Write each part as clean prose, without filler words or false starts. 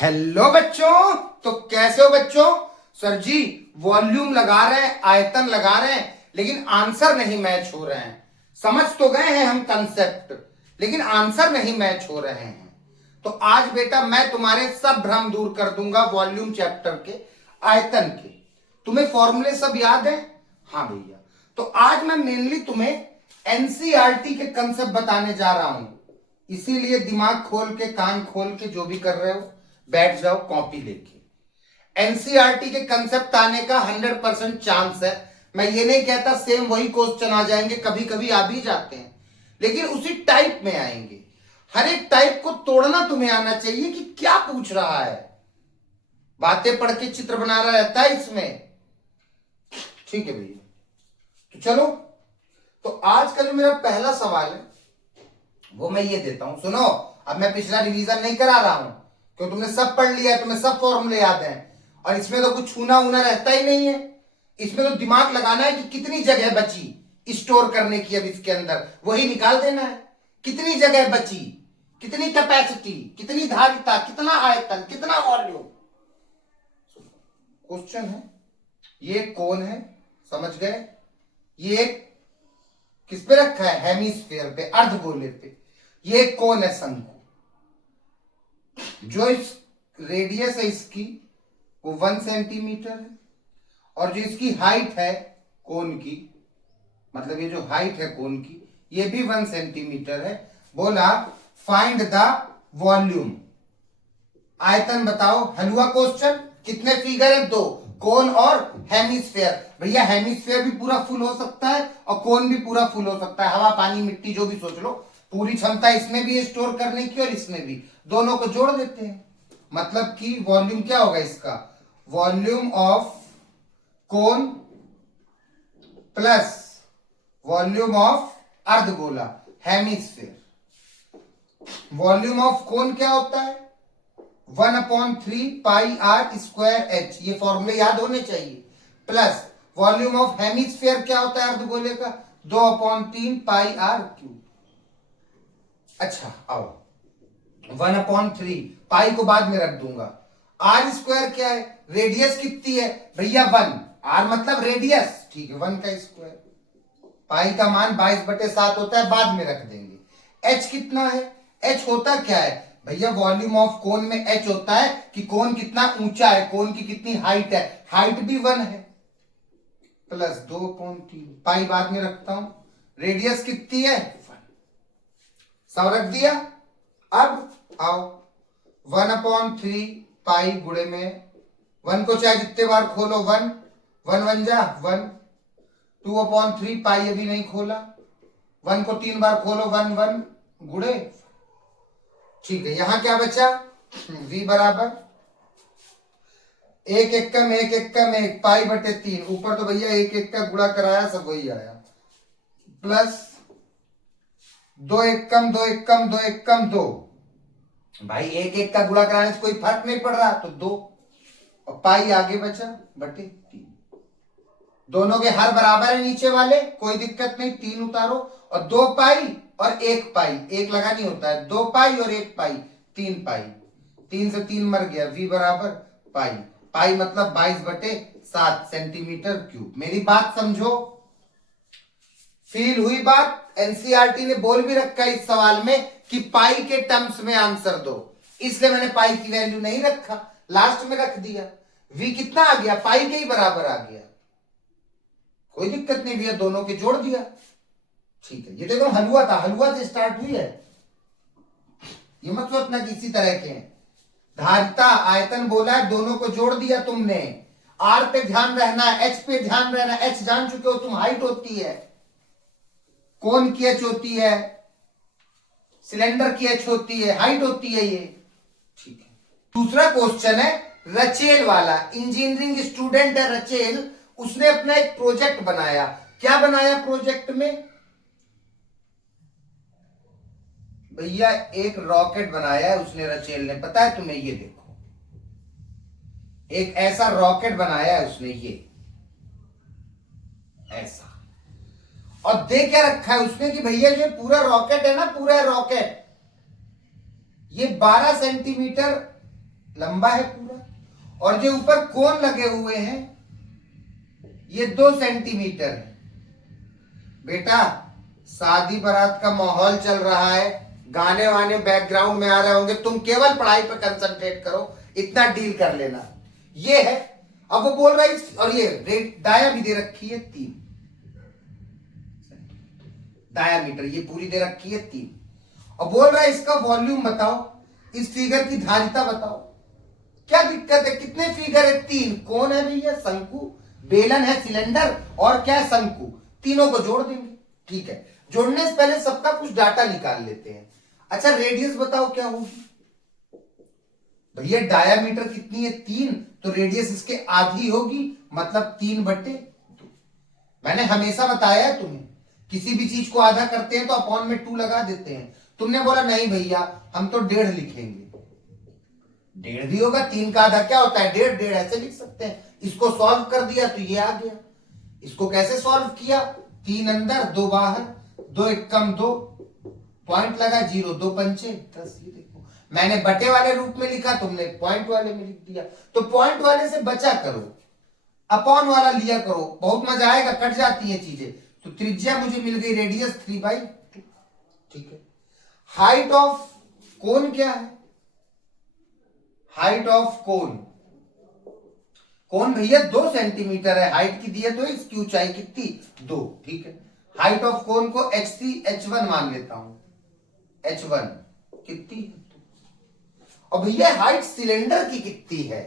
Hello बच्चों। तो कैसे हो बच्चों? सर जी वॉल्यूम लगा रहे हैं, आयतन लगा रहे हैं, लेकिन आंसर नहीं मैच हो रहे हैं। समझ तो गए हैं हम कंसेप्ट, लेकिन आंसर नहीं मैच हो रहे हैं। तो आज बेटा मैं तुम्हारे सब भ्रम दूर कर दूंगा वॉल्यूम चैप्टर के, आयतन के। तुम्हें फॉर्मूले सब याद है? हाँ भैया। तो आज मैं मेनली तुम्हें एनसीईआरटी के कंसेप्ट बताने जा रहा हूं, इसीलिए दिमाग खोल के कान खोल के जो भी कर रहे हो बैठ जाओ कॉपी लेके। एनसीईआरटी के कंसेप्ट आने का 100% चांस है। मैं ये नहीं कहता सेम वही क्वेश्चन आ जाएंगे, कभी कभी आ भी जाते हैं, लेकिन उसी टाइप में आएंगे। हर एक टाइप को तोड़ना तुम्हें आना चाहिए कि क्या पूछ रहा है। बातें पढ़ के चित्र बना रहा रहता है इसमें। ठीक है भैया, तो चलो। तो आज का जो मेरा पहला सवाल है वो मैं ये देता हूं, सुनो। अब मैं पिछला रिवीजन नहीं करा रहा हूं क्योंकि तुमने सब पढ़ लिया है, तुम्हें सब फॉर्मूले याद हैं, और इसमें तो कुछ छूना ऊना रहता ही नहीं है। इसमें तो दिमाग लगाना है कि कितनी जगह बची स्टोर करने की, अब इसके अंदर वही निकाल देना है। कितनी जगह बची, कितनी कैपेसिटी, कितनी धारिता, कितना आयतन, कितना वॉल्यूम। क्वेश्चन है, ये कौन है, समझ गए? ये किस पे रखा है? हेमिस्फेयर पे, अर्धगोले पे। ये कौन है? शंकु। जो इस रेडियस है इसकी वो 1 सेंटीमीटर है, और जो इसकी हाइट है कोन की, मतलब ये जो हाइट है कोन की, ये भी 1 सेंटीमीटर है। बोला फाइंड द वॉल्यूम, आयतन बताओ। हलवा क्वेश्चन। कितने फिगर है? दो, कोन और हेमिस्फेयर। भैया हेमिस्फेयर भी पूरा फुल हो सकता है और कोन भी पूरा फुल हो सकता है। हवा पानी मिट्टी जो भी सोच लो, पूरी क्षमता इसमें भी स्टोर करने की और इसमें भी, दोनों को जोड़ देते हैं। मतलब कि वॉल्यूम क्या होगा इसका? Volume of cone plus volume of अर्धगोला, हेमिस्फेयर। वॉल्यूम ऑफ कोन क्या होता है? 1/3 पाई आर स्क्वायर एच, ये फॉर्मूले याद होने चाहिए। प्लस वॉल्यूम ऑफ हेमिस्फेयर क्या होता है अर्धगोले का? 2/3 पाई आर क्यूब। अच्छा आओ, 1/3 पाई को बाद में रख दूंगा। आर स्क्वायर क्या है? रेडियस कितनी है भैया? 1। आर मतलब रेडियस, ठीक है, 1 का स्क्वायर। पाई का मान 22/7 होता है, बाद में रख देंगे। एच कितना है? एच होता क्या है भैया? वॉल्यूम ऑफ कोन में एच होता है कि कोन कितना ऊंचा है, कोन की कितनी हाइट है। हाइट भी 1 है। प्लस 2/3 पाई बाद में रखता हूं। रेडियस कितनी है? 1। सब रख दिया। अब आओ, 1/3 पाई गुणे में 1 को चाहे जितने बार खोलो 1, 1 1 जा 1। 2/3 पाई अभी नहीं खोला, 1 को 3 बार खोलो 1 1 गुणे। ठीक है, यहां क्या बचा? v बराबर 1 एकम 1 एकम 1 पाई बटे 3। ऊपर तो भैया 1 1 का गुणा कराया, सब वही आया। प्लस 2 एकम 2 एकम 2 एकम 2। भाई 1 1 का गुणा कराने से कोई फर्क नहीं पड़ रहा, तो 2 और पाई आगे बचा बटे 3। दोनों के हर बराबर है नीचे वाले, कोई दिक्कत नहीं। 3 उतारो और 2 पाई और 1 पाई, 1 लगा नहीं होता है। 2 पाई और 1 पाई, 3 पाई। 3 से 3 मर गया, v बराबर पाई। पाई मतलब 22/7 सेंटीमीटर क्यूब। मेरी बात समझो, फील हुई बात? एनसीईआरटी ने बोल भी रखा है इस सवाल में कि पाई के टर्म्स में आंसर दो, इसलिए मैंने पाई की वैल्यू नहीं रखा, लास्ट में रख दिया। v कितना आ गया? पाई के ही बराबर आ गया, कोई दिक्कत नहीं भैया, दोनों के जोड़ दिया। ठीक है, ये तो एकदम हलवा था, हलवा से स्टार्ट हुई है। ये मत सोचना कि इसी तरह के हैं। धारिता आयतन बोला है, दोनों को जोड़ दिया तुमने। आर पे ध्यान रहना है, एच पे ध्यान रहना है। एच जान चुके हो तुम, हाइट होती है। कोन की एच होती है, सिलेंडर की एच होती है, हाइट होती है ये। ठीक है, दूसरा क्वेश्चन है रचेल वाला। इंजीनियरिंग स्टूडेंट है रचेल, उसने अपना एक प्रोजेक्ट बनाया। क्या बनाया प्रोजेक्ट में भैया? एक रॉकेट बनाया है उसने, रचेल ने। पता है तुम्हें? ये देखो, एक ऐसा रॉकेट बनाया है उसने, ये ऐसा। और दे क्या रखा है उसने कि भैया जो पूरा रॉकेट है ना, पूरा रॉकेट, ये 12 सेंटीमीटर लंबा है पूरा, और जो ऊपर कोन लगे हुए हैं ये 2 सेंटीमीटर है। बेटा शादी बारात का माहौल चल रहा है, गाने वाने बैकग्राउंड में आ रहे होंगे, तुम केवल पढ़ाई पर कंसंट्रेट करो, इतना डील कर लेना। ये है, अब वो बोल रहा है, और ये दाया भी दे रखी है 3 डायामीटर, ये पूरी दे रखी है 3, और बोल रहा है इसका वॉल्यूम बताओ, इस फिगर की धारिता बताओ। क्या दिक्कत है, कितने फिगर है? 3। कौन है भैया? शंकु, बेलन है, सिलेंडर, और क्या है? शंकु। तीनों को जोड़ देंगे। ठीक है, जोड़ने से पहले सबका कुछ डाटा निकाल लेते हैं। अच्छा, रेडियस बताओ क्या होगी? भैया डायामीटर कितनी है? 3, तो रेडियस इसके आधी होगी, मतलब 3/2। मैंने हमेशा बताया है तुम्हें, किसी भी चीज को आधा करते हैं तो अपॉन में 2 लगा देते हैं। तुमने बोला नहीं भैया हम तो 1.5 लिखेंगे। 1.5 भी होगा, 3 का आधा क्या होता है? 1.5 ऐसे लिख सकते हैं। इसको सॉल्व कर दिया तो ये आ गया। इसको कैसे सॉल्व किया? 3 अंदर 2 बाहर, 2 एकम 2, पॉइंट लगा 0, 2 पंचे 10। ये देखो मैंने बटे वाले रूप में लिखा, तुमने पॉइंट वाले में लिख दिया। तो पॉइंट वाले से बचा करो, अपॉन वाला लिया करो, बहुत मजा आएगा, कट जाती है चीजें। तो त्रिज्या मुझे मिल गई रेडियस 3/2। ठीक है, हाइट ऑफ कोन क्या है? हाइट ऑफ कोन, कोन भैया 2 सेंटीमीटर है, हाइट की दी है तो इसकी ऊंचाई कितनी? 2। ठीक है, हाइट ऑफ कोन को h3 h1 मान लेता हूं। h1 कितनी है? और भैया हाइट सिलेंडर की कितनी है?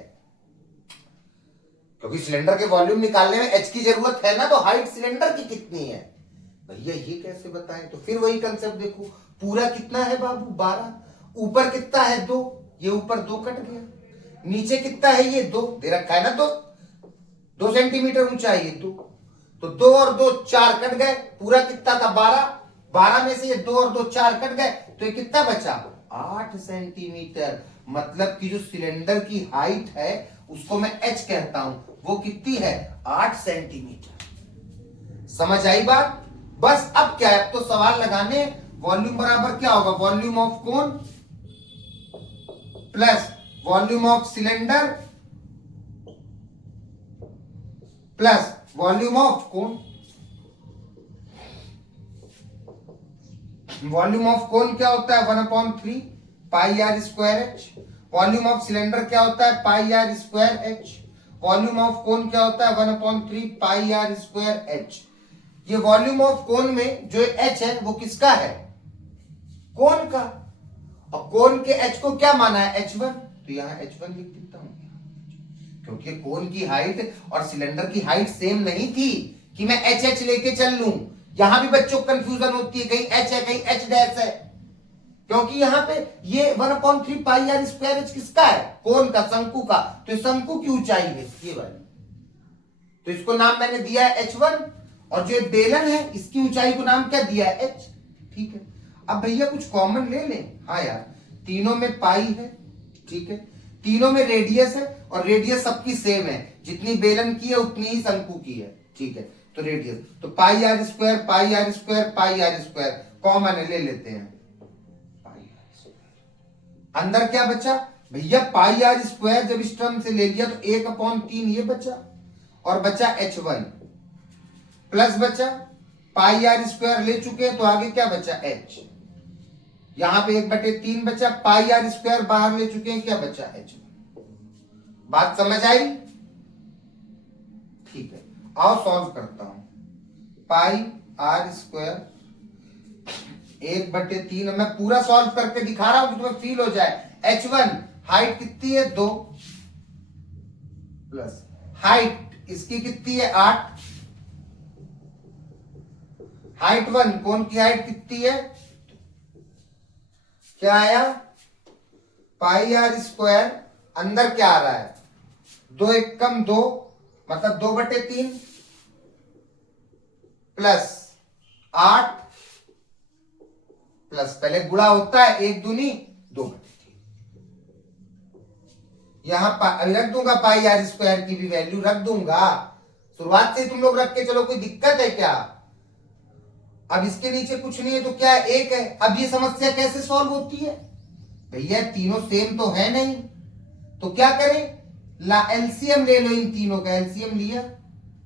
क्योंकि सिलेंडर के वॉल्यूम निकालने में h की जरूरत है ना, तो हाइट सिलेंडर की कितनी है? भैया ये कैसे बताएं? तो फिर वही कंसेप्ट देखो, पूरा कितना है बाबू? 12। ऊपर कितना है? 2, ये ऊपर 2 कट गया। नीचे कितना है? ये 2 दे रखा है ना, 2 सेंटीमीटर ऊंचाई है 2, तो 2 और 2 4 कट गए। पूरा कितना था? 12। 12 में से ये 2 और 2 4 कट गए, तो ये कितना बचा? 8 सेंटीमीटर। मतलब कि जो सिलेंडर की हाइट है उसको मैं h कहता हूं, वो कितनी है? 8 सेंटीमीटर। समझ आई बात? बस अब क्या है, अब तो सवाल लगाने। वॉल्यूम बराबर क्या होगा? Volume of cone plus volume of cylinder plus volume of cone. Volume of cone क्या होता है? 1/3 pi r square h. Volume of cylinder क्या होता है? Pi r square h. Volume of cone क्या होता है? 1/3 पाई आर स्क्वायर एच। ये वॉल्यूम ऑफ कोन में जो एच है वो किसका है? कोन का। और कोन के एच को क्या माना है? h1, तो यहां h1 लिख देता हूं, क्योंकि कोन की हाइट और सिलेंडर की हाइट सेम नहीं थी कि मैं h लेके चल लूं। यहां भी बच्चों को कंफ्यूजन होती है, कहीं h है कहीं h डैश है, क्योंकि यहां पे ये 1/3 पाई आर स्क्वायर एच किसका है? कोन का, शंकु का। तो शंकु की ऊंचाई है ये वाली, तो इसको नाम मैंने दिया है h1, और जो बेलन है इसकी ऊंचाई को नाम क्या दिया है? h। ठीक है, अब भैया कुछ कॉमन ले लें। हाँ यार, तीनों में पाई है, ठीक है, तीनों में रेडियस है, और रेडियस सबकी सेम है, जितनी बेलन की है उतनी ही शंकु की है। ठीक है, तो रेडियस, तो pi r square pi r square pi r square common है, ले लेते हैं। पाई आर स्क्वायर अंदर क्या बचा भैया? पाई आर स्क्वायर जब इस टर्म से ले लिया तो 1/3 ये बचा, और बचा h1 प्लस बचा पाई आर स्क्वायर ले चुके हैं, तो आगे क्या बचा? h। यहां पे 1/3 बचा, पाई आर स्क्वायर बाहर ले चुके हैं, क्या बचा? h। बात समझ आई? ठीक है, आओ सॉल्व करता हूं। पाई आर स्क्वायर 1/3, मैं पूरा सॉल्व करके दिखा रहा हूं कि तुम्हें फील हो जाए। h1 हाइट कितनी है? 2 प्लस हाइट इसकी कितनी है? 8। हाइट 1, कोन की हाइट कितनी है? क्या आया? पाई आर स्क्वायर, अंदर क्या आ रहा है? 2 एकम 2, मतलब 2/3 प्लस 8 प्लस, पहले गुणा होता है, 1 दूनी 2/3। यहां अभी रख दूंगा पाई आर स्क्वायर की भी वैल्यू रख दूंगा, शुरुआत से तुम लोग रख के चलो, कोई दिक्कत है क्या? अब इसके नीचे कुछ नहीं है तो क्या है? 1 है। अब ये समस्या कैसे सॉल्व होती है भैया? तीनों सेम तो है नहीं, तो क्या करें, एलसीएम ले लो इन तीनों का। एलसीएम लिया,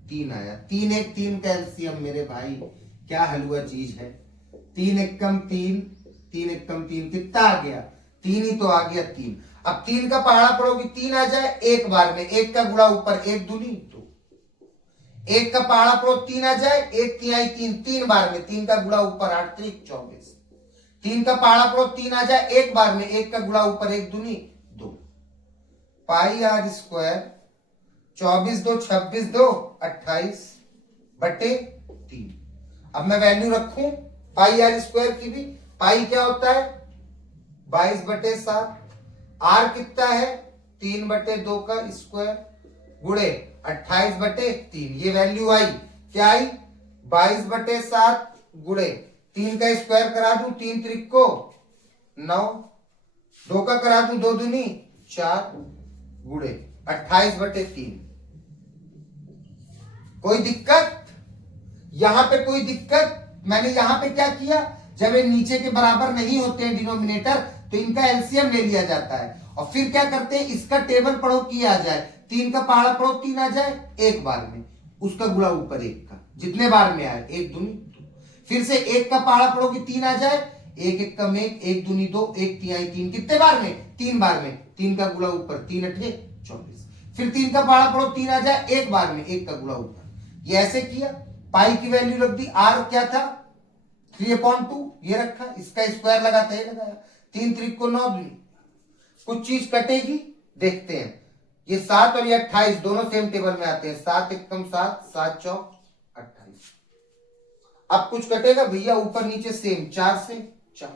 3 आया। 3 एक 3 का एलसीएम मेरे भाई क्या हलवा चीज है। 3 एक कम 3, 3 एक कम 3, कितना आ गया, 3 ही तो आ गया 3। अब 3 का पहाड़ा पढ़ोगे 3 आ जाए एक बार में, 1 का गुणा ऊपर 1 दूनी 2। 1 का पहाड़ा पढ़ो 3 आ जाए, 1 तिहाई 3, 3 बार में, 3 का गुणा ऊपर 8 त्रिक 24। 3 का पहाड़ा पढ़ो 3 आ जाए एक बार में, 1 का गुणा ऊपर 1 दूनी 2। पाई आर स्क्वायर 24 2 26 2 28 बटे 3। अब मैं वैल्यू रखूं पाई आर स्क्वायर की भी। पाई क्या होता है, 22 बटे 7। आर कितना है, 3 बटे 2 का स्क्वायर गुणे 28 बटे 3। ये वैल्यू आई, क्या आई, 22 बटे 7 गुणे 3 का स्क्वायर करा दूं, 3 त्रिक को 9, 2 का करा दूं 2 दूनी 4 गुणे 28 बटे 3। कोई दिक्कत, यहां पे कोई दिक्कत। मैंने यहां पे क्या किया, जब ये नीचे के बराबर नहीं होते हैं डिनोमिनेटर, तो इनका एलसीएम ले लिया जाता है और फिर क्या करते हैं, इसका टेबल पढ़ो किया आ जाए। 3 का पहाड़ा पढ़ो 3 आ जाए एक बार में, उसका गुणा ऊपर 1 का, जितने बार में आए 1 दूनी 2। फिर से 1 का पहाड़ा पढ़ोगे 3 आ जाए, 1 एक कम 1, 1 दूनी 2, 1 तिहाई 3, कितने बार में, 3 बार में। 3 का गुणा ऊपर 3 अठे 24। फिर 3 का पहाड़ा पढ़ो 3 आ जाए एक बार में, 1 का गुणा ऊपर। ये ऐसे किया, पाई की वैल्यू रख दी, आर क्या था 3/2, ये रखा, इसका स्क्वायर लगाते ही लगाया। 3 त्रिक को 9 दूनी, कुछ चीज कटेगी, देखते हैं। ये 7 और ये 28 दोनों सेम टेबल में आते हैं। 7 एक कम 7, 7 चौक 28। अब कुछ कटेगा भैया, ऊपर नीचे सेम, 4 से 4।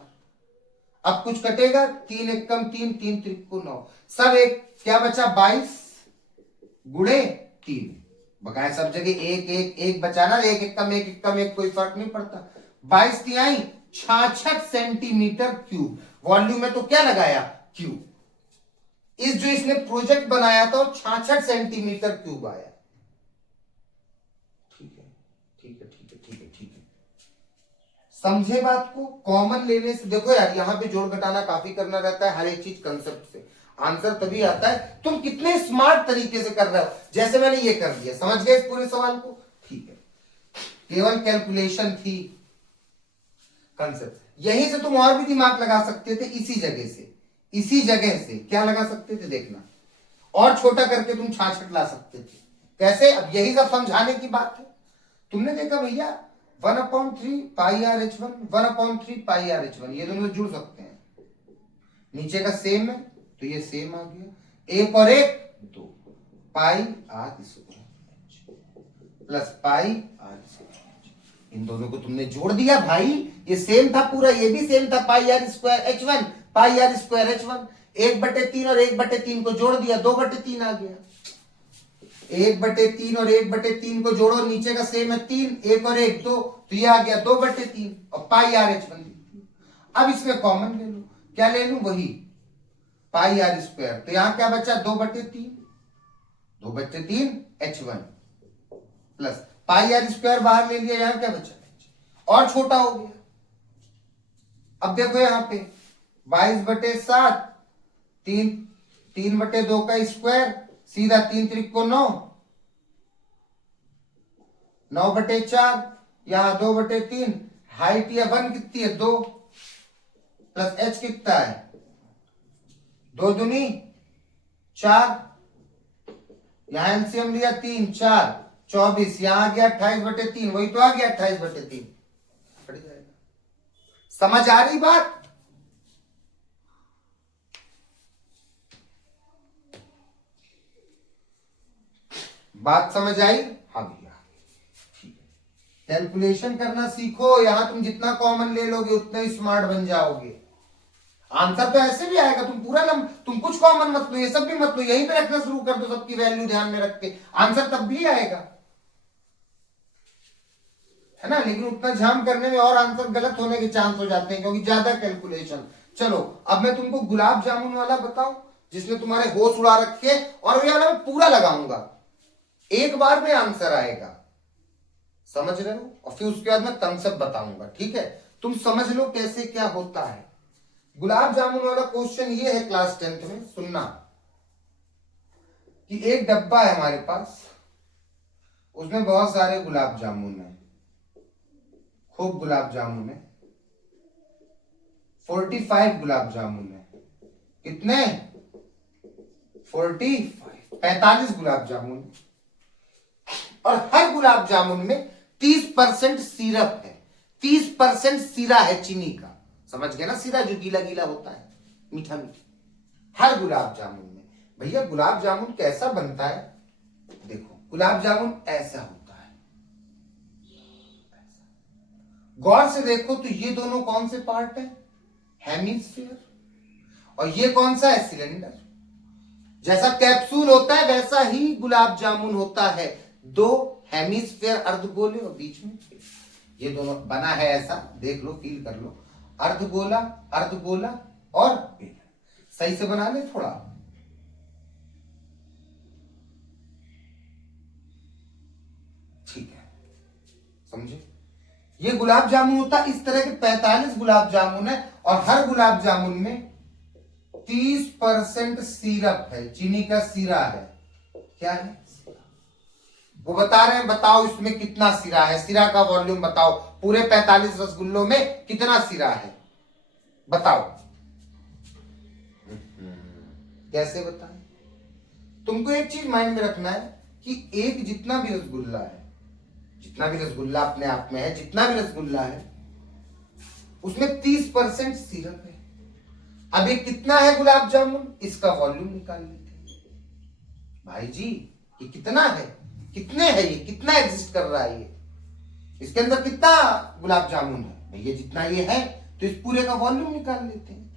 अब कुछ कटेगा, 3 एक कम 3, 3 त्रिक को 9, सब एक, क्या बचा 22 गुणे 3। बकाया सब जगह 1 1 1 बचाना, 1 एक कम 1 एक कम 1, कोई फर्क नहीं पड़ता। 22 तिहाई 66 सेंटीमीटर क्यूब। वॉल्यूम में तो क्या लगाया, क्यूब। इस जो इसने प्रोजेक्ट बनाया था 66 सेंटीमीटर क्यूब आया। ठीक है ठीक है ठीक है ठीक है ठीक है, समझे बात को। कॉमन लेने से देखो यार, यहां पे जोड़ घटाना काफी करना रहता है, हर एक चीज कंसेप्ट से। आंसर तभी आता है तुम कितने स्मार्ट तरीके से कर रहे हो। जैसे मैंने ये कर दिया, समझ गए इस पूरे सवाल को, ठीक है। केवल कैलकुलेशन थी, कंसेप्ट। यहीं से तुम और भी दिमाग लगा सकते थे, इसी जगह से, इसी जगह से क्या लगा सकते थे देखना, और छोटा करके तुम 66 ला सकते थे। कैसे, अब यही सब समझाने की बात है। तुमने देखा भैया 1/3 pi R H 1, 1/3 pi R H 1, ये दोनों जुड़ सकते हैं, नीचे का सेम है तो ये सेम आ गया। 1 और 1 2, pi r square plus pi r square. इन दोनों को तुमने जोड़ दिया भाई, ये सेम था पूरा, ये भी सेम था, pi r square h 1 pi r square h 1। 1/3 और 1/3 को जोड़ दिया, 2/3 आ गया। 1/3 और 1/3 को जोड़ो, नीचे का सेम है 3, 1 और 1 2, तो ये आ गया 2/3 और पाई आर एच 1। अब इसमें कॉमन ले लो, क्या ले लूं, वही पाई आर स्क्वायर। तो यहां क्या बचा, 2/3, 2/3 h 1 plus pi r square बाहर ले लिया, यहां क्या बचा, और छोटा हो गया। अब देखो यहां पे 22/7, 3/2 का स्क्वायर, सीधा 3 त्रिक को 9, 9/4, यहां 2/3, हाइट या 1 कितनी है 2, प्लस एच कितना है 2 दूनी 4, यहां एलसीएम लिया 3 4 24, यहां आ गया 28/3, वही तो आ गया 28/3। समझ आ रही बात, बात समझ आई, हाँ भैया। कैलकुलेशन करना सीखो, यहां तुम जितना कॉमन ले लोगे उतना ही स्मार्ट बन जाओगे। आंसर तो ऐसे भी आएगा, तुम पूरा तुम कुछ कॉमन मत लो, ये सब भी मत लो, यहीं पे रखना शुरू कर दो, सबकी वैल्यू ध्यान में रख के, आंसर तब भी आएगा, है ना। लेकिन उतना झाम करने में और आंसर गलत होने के चांस हो जाते हैं, क्योंकि ज्यादा कैलकुलेशन। चलो अब मैं तुमको गुलाब जामुन वाला बताऊं, जिसने तुम्हारे होश उड़ा रखे, और ये वाला मैं पूरा लगाऊंगा, एक बार में आंसर आएगा, समझ रहे हो। और फिर उसके बाद मैं कंसेप्ट बताऊंगा, ठीक है। तुम समझ लो कैसे क्या होता है। गुलाब जामुन वाला क्वेश्चन ये है क्लास 10th में, सुनना। कि एक डब्बा है हमारे पास, उसमें बहुत सारे गुलाब जामुन है, खूब गुलाब जामुन है, 45 गुलाब जामुन है। कितने? 45 गुलाब जामुन, और हर गुलाब जामुन में 30% सिरप है, 30% सिरा है चीनी का। समझ गए ना? सिरा जो गीला गीला होता है, मीठा मीठा, हर गुलाब जामुन में। भैया गुलाब जामुन कैसा बनता है? देखो गुलाब जामुन ऐसा होता है, गौर से देखो तो ये दोनों कौन से पार्ट है? हेमिस्फीयर। और ये कौन सा है? सिलेंडर। जैसा कैप्सूल होता है वैसा ही गुलाब जामुन होता है, दो हेमिस्फीयर अर्धगोले और बीच में ये दोनों बना है ऐसा, देख लो, फील कर लो, अर्धगोला अर्धगोला और बेलन। सही से बना ले थोड़ा। ठीक है, समझे? ये गुलाब जामुन होता है, इस तरह के 45 गुलाब जामुन है, और हर गुलाब जामुन में 30% सिरप है, चीनी का सिरा है। क्या है? वो बता रहे हैं, बताओ इसमें कितना सिरा है, सिरा का वॉल्यूम बताओ, पूरे 45 रसगुल्लों में कितना सिरा है, बताओ। कैसे बताएं? तुमको एक चीज माइंड में रखना है कि एक जितना भी रसगुल्ला है, जितना भी रसगुल्ला अपने आप में है, जितना भी रसगुल्ला है, उसमें 30% सिरप है। अब ये कितना है गुलाब जामुन? इसका वॉल्यूम निकाल लेते हैं। भाई जी ये कितना है, कितने है, ये कितना एग्जिस्ट कर रहा है, ये इसके अंदर कितना गुलाब जामुन है? भैया जितना ये है, तो इस पूरे का वॉल्यूम निकाल लेते हैं।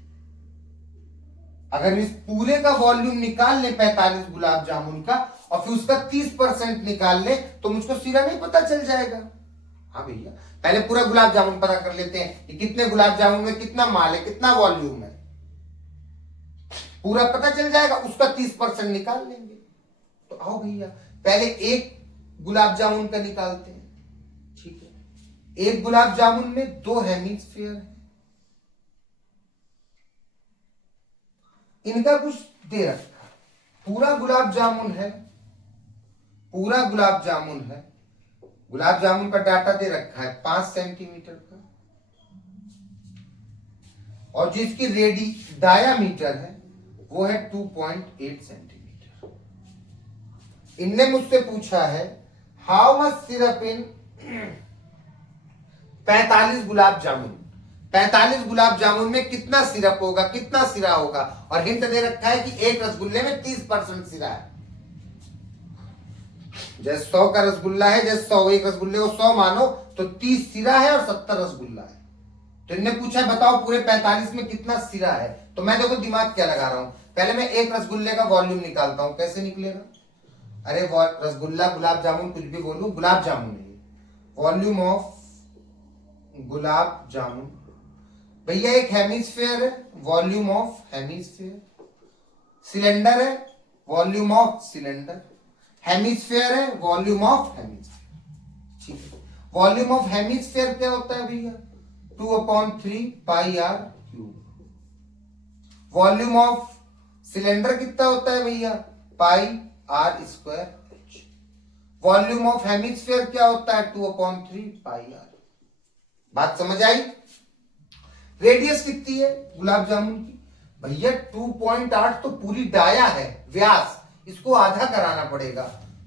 अगर इस पूरे का वॉल्यूम निकाल ले 45 गुलाब जामुन का, और फिर उसका 30% निकाल ले, तो मुझको सिरा नहीं पता चल जाएगा? हाँ भैया, पहले पूरा गुलाब जामुन पता कर लेते हैं कि कितने गुलाब जामुन में कितना माल है, कितना वॉल्यूम है, पूरा पता चल जाएगा, उसका 30% निकाल लेंगे। तो आओ भैया पहले एक गुलाब जामुन का निकालते हैं। ठीक है, एक गुलाब जामुन में 2 हेमिस्फीयर है, इनका कुछ दे रखा, पूरा गुलाब जामुन है, पूरा गुलाब जामुन है, गुलाब जामुन का डाटा दे रखा है 5 सेंटीमीटर का, और जिसकी रेडी डायामीटर है वो है 2.8 सेंटीमीटर। इनने मुझसे पूछा है हाउ मच सिरप इन 45 गुलाब जामुन, 45 गुलाब जामुन में कितना सिरप होगा, कितना सिरा होगा, और हिंट दे रखा है कि एक रसगुल्ले में 30% सिरा है। जैसे 100 का रसगुल्ला है, जैसे 100, एक रसगुल्ले को 100 मानो तो 30 सिरा है और 70 रसगुल्ला है। तो इनने पूछा बताओ पूरे 45 में कितना सिरा है। तो मैं देखो दिमाग क्या लगा रहा हूं, पहले मैं एक रसगुल्ले का वॉल्यूम निकालता हूं। कैसे निकलेगा? अरे रसगुल्ला गुलाब जामुन कुछ भी बोलूं, गुलाब जामुन है, वॉल्यूम ऑफ गुलाब जामुन। भैया एक हेमिस्फीयर है, वॉल्यूम ऑफ हेमिस्फीयर। सिलेंडर है, वॉल्यूम ऑफ सिलेंडर। हेमिस्फीयर है, वॉल्यूम ऑफ हेमिस्फीयर। ठीक है, वॉल्यूम ऑफ हेमिस्फीयर क्या होता है भैया? 2/3 pi r cube. Volume of cylinder कितना होता है भैया? Pi r square h. Volume of hemisphere क्या होता है? 2/3 पाई आर। बात समझ आई? रेडियस कितनी है गुलाब जामुन की? भैया 2.8 तो पूरी डाया है, व्यास, इसको आधा कराना पड़ेगा।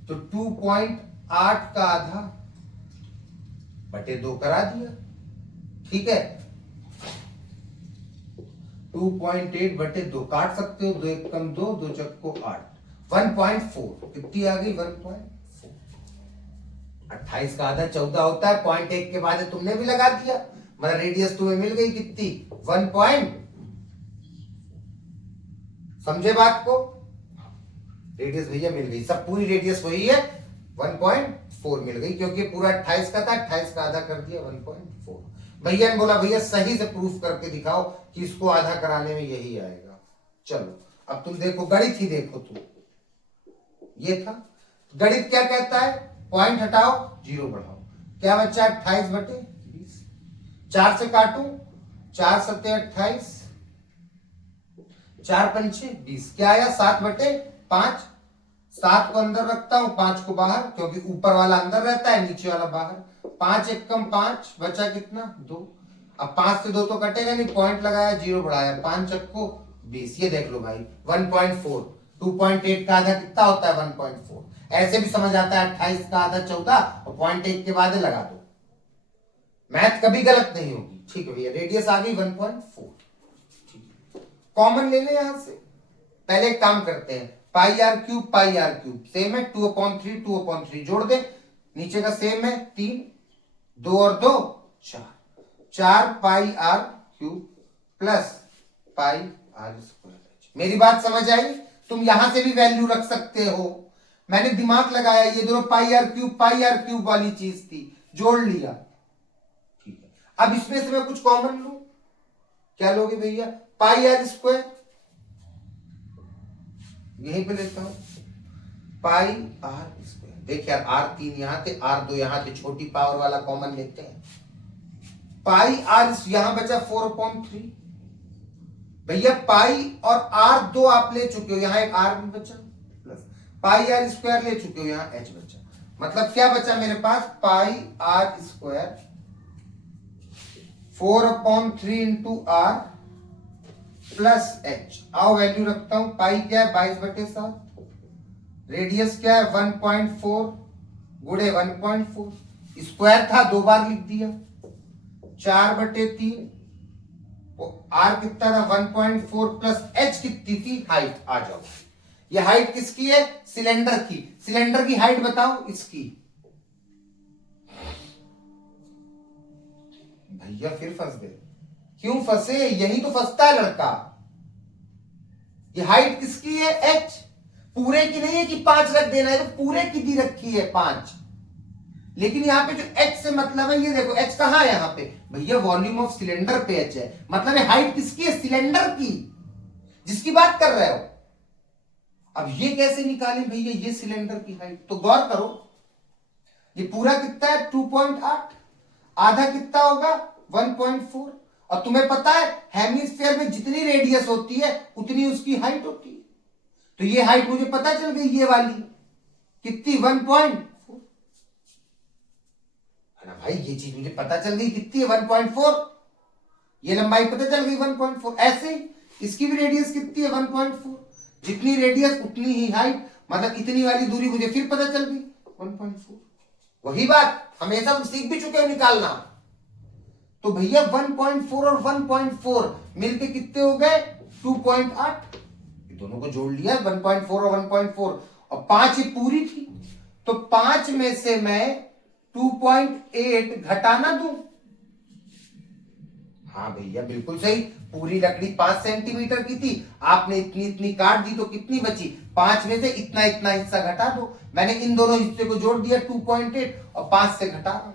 तो 2.8 का आधा बटे 2 करा दिया। ठीक है, 2.8 बटे 2 काट सकते हो, 2 एक कम 2, 2 चक्को 8, 1.4 कितनी आ गई? 1.4। 28 का आधा 14 होता है, 0.1 के बाद तुमने भी लगा दिया, मतलब रेडियस तुम्हें मिल गई कितनी? 1 समझे बात को? रेडियस भैया मिल गई, सब पूरी रेडियस वही है, 1.4 मिल गई, क्योंकि पूरा 28 का था, 28 का आधा कर दिया 1.4। भैया ने बोला भैया सही से प्रूफ करके दिखाओ कि इसको आधा कराने में यही आएगा। चलो अब तुम देखो, गणित ही देखो तुम, ये था गणित। क्या कहता है? पॉइंट हटाओ, 0 बढ़ाओ, क्या बच्चा? 28 बटे 20। 4 से काटू, 4 सत्ते 28, 4 पंचे 20, क्या आया? 7 बटे 5। 7 को अंदर रखता हूं, 5 को बाहर, क्योंकि ऊपर वाला अंदर रहता है, नीचे वाला बाहर। 5 एक कम 5, बचा कितना 2। अब 5 से 2 तो कटेगा नहीं, पॉइंट लगाया, 0 बढ़ाया, 5 चक्को 20। ये देख लो भाई 1.4। 2.8 का आधा कितना होता है 1.4। ऐसे भी समझ आता है 28 का आधा 14 और 0.1 के बाद लगा दो, मैथ कभी गलत नहीं होगी। ठीक है भैया, रेडियस आ गई 1.4। कॉमन ले ले यहां से। पहले एक काम करते हैं, पाई आर क्यूब सेम है, 2/3 जोड़ दे, नीचे का सेम है 3, 2 और 2 4 pi r cube plus pi r square. मेरी बात समझ आई? तुम यहां से भी वैल्यू रख सकते हो, मैंने दिमाग लगाया, ये दोनों पाई आर क्यूब वाली चीज थी, जोड़ लिया। ठीक है, अब इसमें से मैं कुछ कॉमन लूं, क्या लोगे भैया? पाई आर स्क्वायर, यहीं पे लेता हूं, पाई आर स्क्वायर। देखिए यार, R3 यहां थे, R2 यहां थे, छोटी पावर वाला कॉमन लेते हैं। पाई आर यहां बचा 4/3 भैया, पाई और R2 आप ले चुके हो, यहां एक R भी बचा, प्लस पाई आर स्क्वायर ले चुके हो, यहां H बचा। मतलब क्या बचा मेरे पास? Pi r square 4/3 into R plus H। आओ वैल्यू रखता हूं, पाई क्या है 22/7, रेडियस क्या है 1.4 गुणे 1.4, स्क्वायर था 2 बार लिख दिया, 4/3, R कितना था 1.4 प्लस H कितनी थी हाइट। आ जाओ, ये हाइट किसकी है? सिलेंडर की। सिलेंडर की हाइट बताओ इसकी। भैया फिर फंस गए, क्यों फंसे? यही तो फंसता है लड़का। ये हाइट किसकी है? H। पूरे की नहीं है कि 5 रख देना है, तो पूरे की दी रखी है 5, लेकिन यहां पे जो H से मतलब है, ये देखो H कहां है यहां पे भैया? वॉल्यूम ऑफ सिलेंडर पे H है, मतलब ये हाइट किसकी है? सिलेंडर की, जिसकी बात कर रहे हो। अब ये कैसे निकाले भैया ये सिलेंडर की हाइट? तो गौर करो, ये पूरा कितना है 2.8, आधा कितना होगा 1.4, और तुम्हें पता है हेमिस्फीयर में जितनी रेडियस होती है उतनी उसकी हाइट होती है। तो ये हाइट मुझे पता चल गई, ये वाली कितनी 1.4 है ना भाई, ये चीज मुझे पता चल गई कितनी है 1.4, ये लंबाई पता चल गई 1.4। ऐसे ही इसकी भी रेडियस कितनी है 1.4, जितनी रेडियस उतनी ही हाइट, मतलब इतनी वाली दूरी मुझे फिर पता चल गई 1.4। वही बात हमेशा तुम सीख भी चुके हो निकालना। तो भैया 1.4 और 1.4 मिलके कितने हो गए 2.8, दोनों को जोड़ लिया 1.4 और 1.4, और 5 ये पूरी थी, तो 5 में से मैं 2.8 घटाना दूं। हाँ भैया बिल्कुल सही, पूरी लकड़ी 5 सेंटीमीटर की थी, आपने इतनी इतनी काट दी, तो कितनी बची? 5 में से इतना इतना हिस्सा घटा दो। मैंने इन दोनों हिस्से को जोड़ दिया 2.8 और 5 से घटा रहा हूं।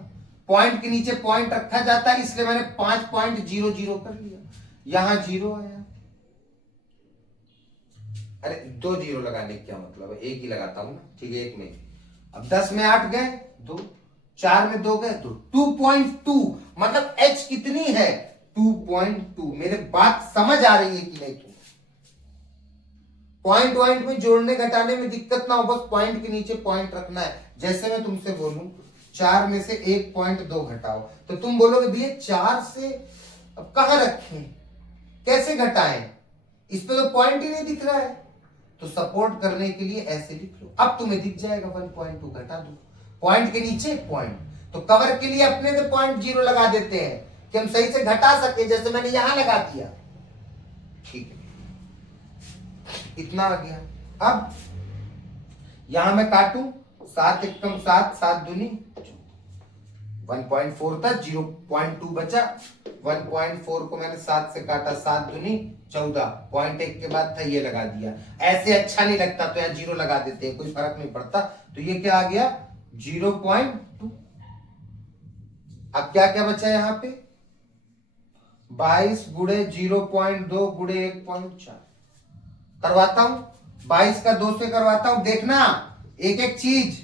पॉइंट के नीचे पॉइंट रखा जाता है, इसलिए मैंने 5.00 कर लिया, यहां 0 आया। अरे 2 0 लगाने क्या मतलब है, एक ही लगाता हूं ना, ठीक है, एक में। अब 10 में 8 गए 2, 4 में 2 गए 2, 2.2, मतलब H कितनी है 2.2। मेरे बात समझ आ रही है कि नहीं? तुम पॉइंट में जोड़ने घटाने में दिक्कत ना हो, बस पॉइंट के नीचे पॉइंट रखना है। जैसे मैं तुमसे बोलूं 4 में से 1.2 घटाओ, तो तुम बोलोगे भैया 4 से अब कहां रखें, कैसे घटाएं, इस पे तो पॉइंट ही नहीं दिख रहा है। तो सपोर्ट करने के लिए ऐसे लिख लो, अब तुम्हें दिख जाएगा 1.2, घटा दो, पॉइंट के नीचे पॉइंट। तो कवर के लिए अपने से 0.0 लगा देते हैं कि हम सही से घटा सके, जैसे मैंने यहां लगा दिया। ठीक है, इतना आ गया। अब यहां मैं काटूं, 7 एकम 7, 7 दूनी 1.4 था, 0.2 बचा, 1.4 को मैंने 7 से काटा, 7 दूनी 14, 0.1 के बाद था, ये लगा दिया। ऐसे अच्छा नहीं लगता तो यहाँ 0 लगा देते हैं, कोई फर्क नहीं पड़ता। तो ये क्या आ गया 0.2। अब क्या क्या बचा यहाँ पे 22 गुणे 0.2 गुणे 1.4 करवाता हूं, 22 का 2 से करवाता हूं, देखना एक एक चीज,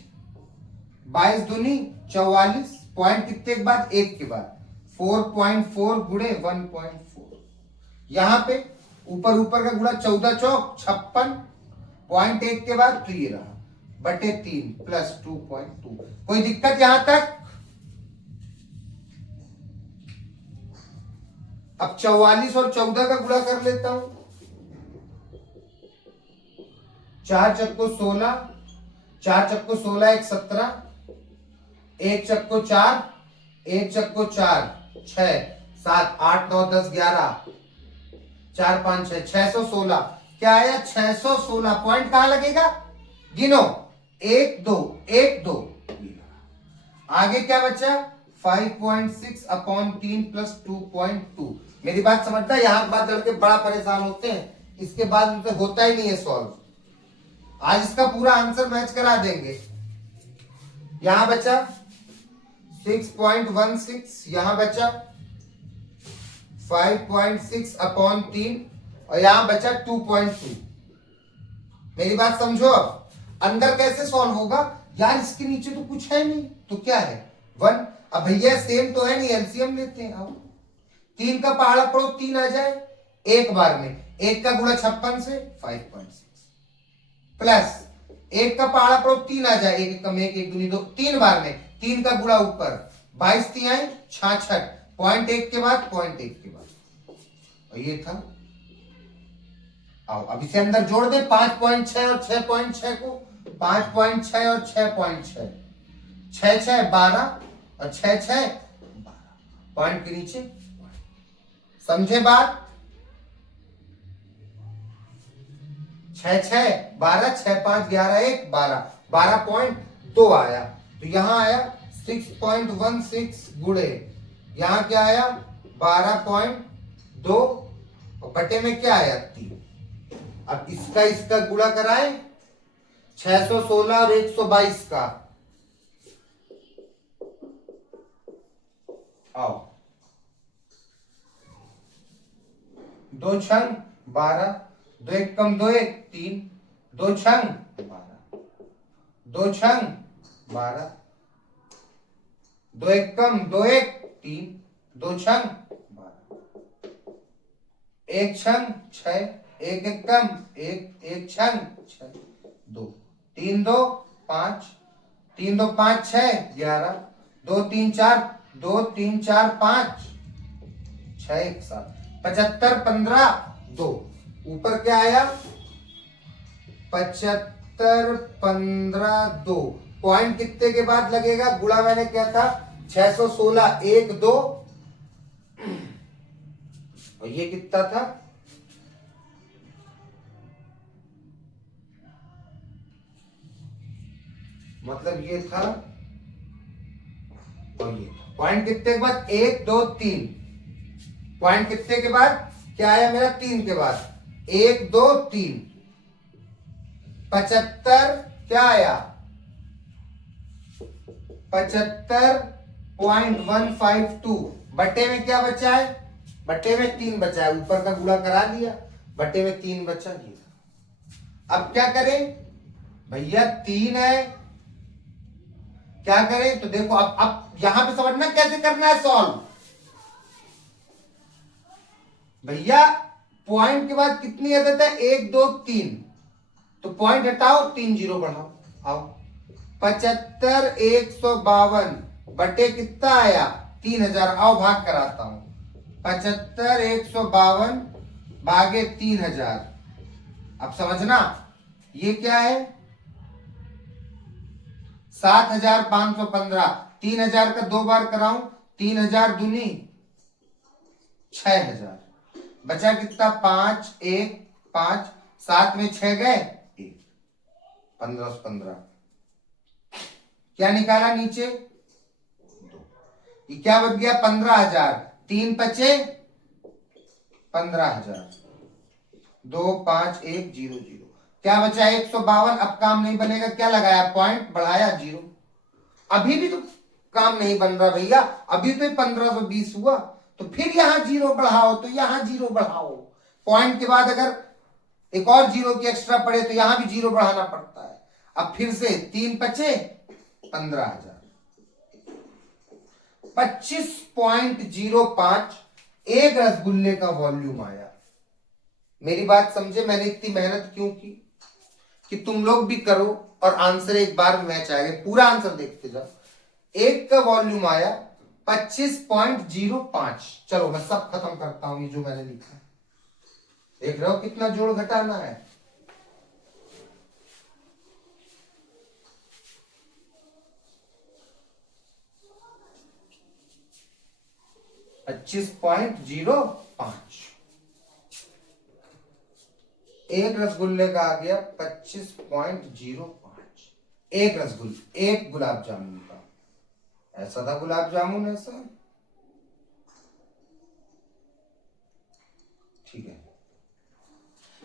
22 दूनी 44, पॉइंट कितने के बाद 1 के बाद 4.4 गुणे 1.4, यहां पे ऊपर ऊपर का गुणा 14 चौक 56, पॉइंट 1 के बाद तो ये रहा बटे 3 प्लस 2.2। कोई दिक्कत यहां तक? अब 44 और 14 का गुणा कर लेता हूं। 4 चक्को 16, 4 चक्को 16 1 17, 1 चक्को 4, 1 चक्को 4 6 7 8 9 10 11, 4 5 6 616। क्या आया? 616। पॉइंट कहां लगेगा? गिनो, 1 2 1 2। आगे क्या बचा? 5.6 अपॉन 3 प्लस 2.2। मेरी बात समझता है? यहां के बाद लड़के बड़ा परेशान होते हैं, इसके बाद उनसे होता ही नहीं है सॉल्व। आज इसका पूरा आंसर मैच करा देंगे। यहां बचा 6.16, यहां बचा 5.6 अपॉन 3 और यहां बचा 2.2। मेरी बात समझो। अब अंदर कैसे सॉल्व होगा यार? इसके नीचे तो कुछ है नहीं, तो क्या है? 1। अब भैया सेम तो है नहीं, एलसीएम लेते हैं। आओ, 3 का पहाड़ा पड़ो 3 आ जाए एक बार में। 1 का गुणा 56 से 5.6 प्लस 1 का पहाड़ा पड़ो 3 आ जाए, 1 कम 1 1 दूनी 2, 3 बार में। 3 का गुणा ऊपर 22 तिहाई 66, पॉइंट 1 के बाद पॉइंट 1 के बाद, और ये था। आओ अब इसे अंदर जोड़ दे, 5.6 और 6.6 को, 5.6 और 6.6, 6 6 12 और 6 6 12, पॉइंट के नीचे। समझे बात? 6 6 12, 6 5 11 1 12, 12.2 आया। तो यहां आया 6.16 गुणे, यहां क्या आया? 12.2 और बटे में क्या आया? 3। अब इसका गुणा कराएं, 616 और 122 का। आओ, 2 छंग 12, 2 1 कम 2 1 3, 2 छंग 12, 2 छंग 12, 2 1 कम 2 1 3, 2 छंग 12, 1 छंग 6, 1 1 कम 1 1 छंग 6, 2 3 2 5, 3 2 5 6 11, 2 3 4 2 3 4 5 6 1 7, 75 15 2। ऊपर क्या आया? 75 15 2। पॉइंट कितने के बाद लगेगा? गुणा मैंने क्या था? 616 1 2, और ये कितना था? मतलब ये था, और ये पॉइंट कितने के बाद? 1 2 3। पॉइंट कितने के बाद? क्या आया मेरा? 3 के बाद। 1 2 3, 75 क्या आया? 75.152 बटे में क्या बचा है? बटे में 3 बचा है। ऊपर का गुणा करा दिया, बटे में 3 बचा। ये अब क्या करें भैया? 3 है, क्या करें? तो देखो अब यहां पे समझना कैसे करना है सॉल्व। भैया पॉइंट के बाद कितनी आदत है? 1 2 3, तो पॉइंट हटाओ, 3 0 बढ़ाओ। आओ, 75 152 बटे कितना आया? 3000। आओ भाग कराता हूं, 75 152 भागे 3000। अब समझना ये क्या है? 7515। 3000 का 2 बार कराऊं, 3000 दूनी 6000। बचा कितना? 5 1 5, 7 में 6 गए 1, 15 15। क्या निकाला नीचे? 2। ये क्या बच गया? 15000। 3 बचे 15000। 2 5 1 0 0। क्या बचा? 152। अब काम नहीं बनेगा, क्या लगाया? पॉइंट, बढ़ाया 0। अभी भी तो काम नहीं बन रहा भैया, अभी तो 1520 हुआ, तो फिर यहां 0 बढ़ाओ, तो यहां 0 बढ़ाओ। पॉइंट के बाद अगर एक और 0 की एक्स्ट्रा पड़े तो यहां भी 0 बढ़ाना पड़ता है। अब फिर से 3 बचे 15000। 25.05 एक रसगुल्ले का वॉल्यूम आया। मेरी बात समझे? मैंने इतनी मेहनत क्यों की? कि तुम लोग भी करो और आंसर एक बार में मैच आएगा। पूरा आंसर देखते जाओ। एक का वॉल्यूम आया 25.05। चलो मैं सब खत्म करता हूं, ये जो मैंने लिखा देख रहे हो कितना जोड़ घटाना है। 25.05। एक रसगुल्ले का आ गया 25.05। एक रसगुल्ले, एक गुलाब जामुन का ऐसा था, गुलाब जामुन ऐसा, ठीक है।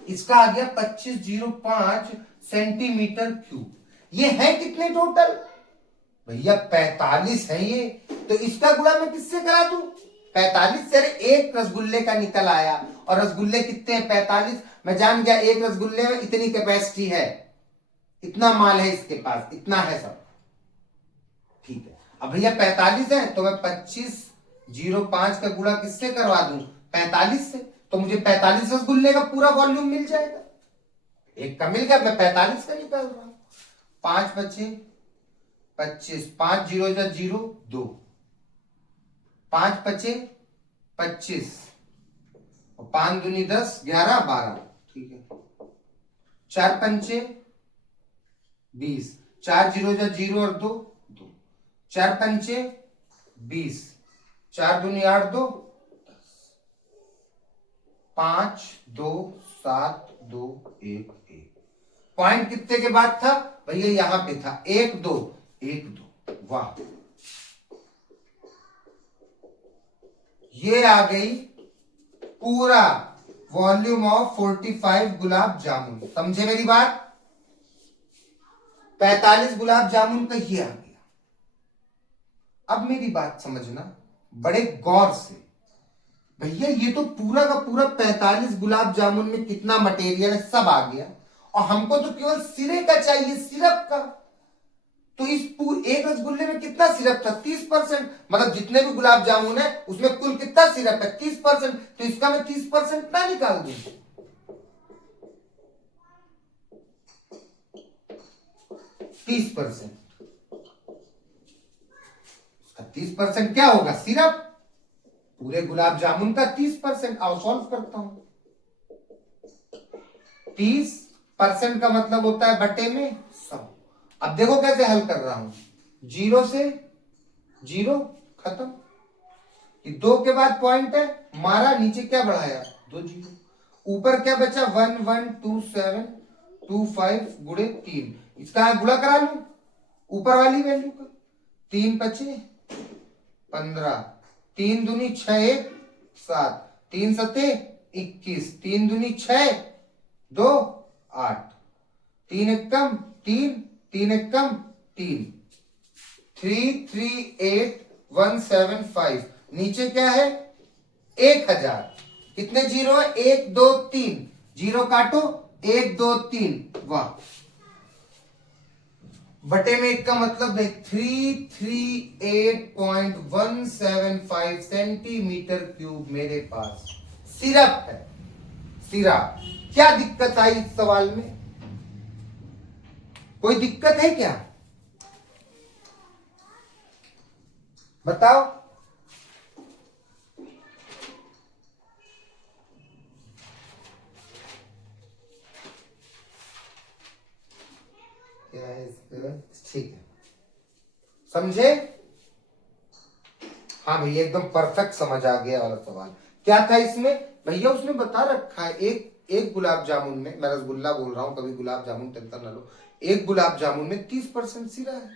इसका आ गया 2505 सेंटीमीटर क्यूब। ये है कितने टोटल भैया? 45 है ये। तो इसका गुणा मैं किससे करा दूं? 45 से। एक रसगुल्ले का निकल आया, और रसगुल्ले कितने हैं? 45। मैं जान गया एक रसगुल्ले में इतनी कैपेसिटी है, इतना माल है इसके पास, इतना है सब, ठीक है। अब भैया 45 है तो मैं 25.05 का गुणा किससे करवा दूं? 45 से। तो मुझे 45 रसगुल्ले का पूरा वॉल्यूम मिल जाएगा। एक का मिल गया, मैं 45 का निकाल रहा हूं। 5 बचे 25, 5 जीरो जा जीरो 2, 5 बचे 25 और 5 दूनी 10, 11 12, ठीक है। 4 पंचे 20, 4 जीरो जा जीरो और 2 2, 4 पंचे 20, 4 दूनी 8 2 5 2 7 2 1 1। पॉइंट कितने के बाद था भैया? यहां पे था 1 2 1 2। वाह, ये आ गई पूरा वॉल्यूम ऑफ 45 गुलाब जामुन। समझे मेरी बात? 45 गुलाब जामुन का ये आ गया। अब मेरी बात समझना बड़े गौर से भैया, ये तो पूरा का पूरा 45 गुलाब जामुन में कितना मटेरियल है सब आ गया, और हमको तो केवल सिरे का चाहिए, सिरप का। तो इस एक रसगुल्ले में कितना सिरप था? 30%। मतलब जितने भी गुलाब जामुन है उसमें कुल कितना सिरप है? 30%। तो इसका मैं 30% ना निकाल दूं? 30%। इसका 30% क्या होगा? सिरप। पूरे गुलाब जामुन का 30%। आओ सॉल्व करता हूं। 30% का मतलब होता है बटे में 100। अब देखो कैसे हल कर रहा हूं। 0 से 0 खत्म। ये 2 के बाद पॉइंट है, मारा, नीचे क्या बढ़ाया? 2 जीरो। ऊपर क्या बचा? 1 1 2 7 2 5 गुणे 3। इसका गुणा करा लू ऊपर वाली वैल्यू का। 3 बचे 15, 3 दूनी 6 1 7, 3 सते 21, 3 दूनी 6 2 8, 3 एक कम 3, 3 एक कम 3, 3 3 8 1 7 5। नीचे क्या है? 1000। कितने जीरो है? 1 2 3। जीरो काटो, 1 2 3। वाह, बटे में 1 का मतलब है 338.175 सेंटीमीटर क्यूब मेरे पास सिरप है। सिरप। क्या दिक्कत आई इस सवाल में? कोई दिक्कत है क्या? बताओ। क्या है इसका? ठीक है, समझे? हाँ भैया एकदम परफेक्ट समझ आ गया वाला सवाल। क्या था इसमें भैया? उसने बता रखा है एक गुलाब जामुन में, मैं रसगुल्ला बोल रहा हूं, कभी गुलाब जामुन टेंशन ना लो। एक गुलाब जामुन में 30% सिरा है।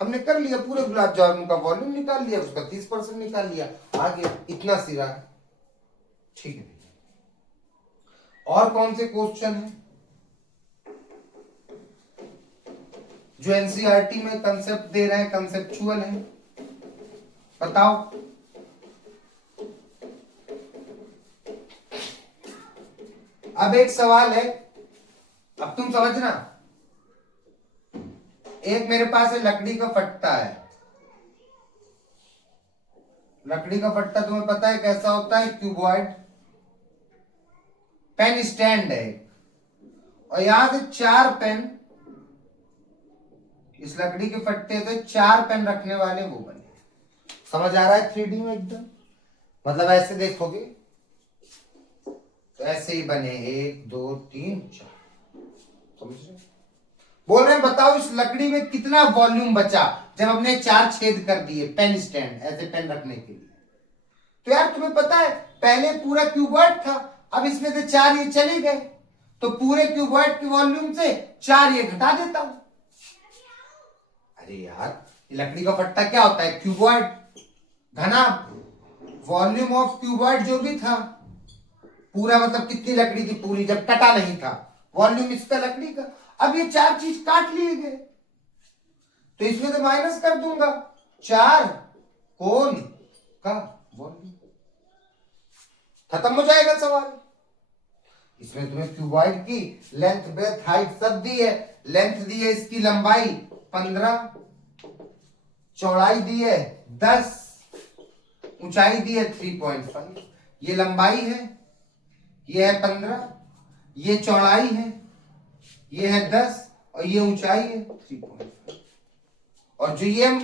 हमने कर लिया, पूरे गुलाब जामुन का वॉल्यूम निकाल लिया, उसका 30% निकाल लिया, आ गया इतना सिरा है। ठीक है भैया, और कौन से क्वेश्चन है जो एनसीईआरटी में कंसेप्ट दे रहे हैं, कंसेप्चुअल है? बताओ। अब एक सवाल है, अब तुम समझना। एक मेरे पास है लकड़ी का फट्टा है। लकड़ी का फट्टा तुम्हें पता है कैसा होता है? क्यूबॉइड। पेन स्टैंड है, और यहां से 4 पेन, इस लकड़ी के फट्टे से 4 पेन रखने वाले वो बने। समझ आ रहा है 3D में एकदम? मतलब ऐसे देखोगे तो ऐसे ही बने, 1 2 3 4। समझ रहे? बोल रहे हैं बताओ इस लकड़ी में कितना वॉल्यूम बचा जब हमने 4 छेद कर दिए पेन स्टैंड, ऐसे पेन रखने के लिए। तो यार तुम्हें पता है पहले पूरा क्यूबॉइड था, अब इसमें से 4 ये चले गए, तो पूरे क्यूबॉइड के वॉल्यूम से 4 ये घटा देता हूं। अरे यार ये लकड़ी का फट्टा क्या होता है? क्यूबॉइड, घना। वॉल्यूम ऑफ क्यूबॉइड जो भी था पूरा, मतलब कितनी लकड़ी थी पूरी जब कटा नहीं था, वॉल्यूम इसका लकड़ी का। अब ये 4 चीज काट लिए गए तो इसमें से माइनस कर दूंगा 4 कोण का वॉल्यूम, खत्म हो जाएगा सवाल। इसमें तुम्हें क्यूबॉइड की लेंथ, ब्रेथ, हाइट सब दी है। लेंथ दी है इसकी लंबाई 15, चौड़ाई दी है 10, ऊंचाई दी है 3.5। ये लंबाई है, ये है 15, ये चौड़ाई है, ये है 10 और ये ऊंचाई है 3.5। और जो ये हम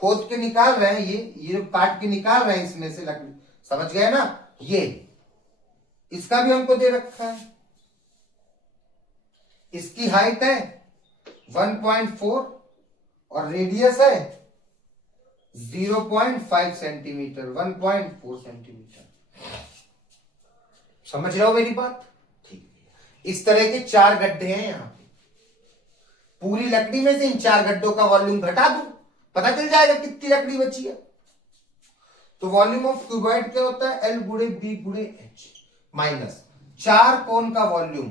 खोद के निकाल रहे हैं, ये जो काट के निकाल रहे हैं इसमें से लकड़ी, समझ गए ना? ये इसका भी हमको दे रखा है। इसकी हाइट है 1.4 और रेडियस है 0.5 सेंटीमीटर, 1.4 सेंटीमीटर। समझ रहे हो मेरी बात? ठीक है। इस तरह के 4 गड्ढे हैं यहां पे। पूरी लकड़ी में से इन 4 गड्ढों का वॉल्यूम घटा दो, पता चल जाएगा कितनी लकड़ी बची है। तो वॉल्यूम ऑफ क्यूबॉइड क्या होता है? L गुणे B गुणे H माइनस 4 कोण का वॉल्यूम।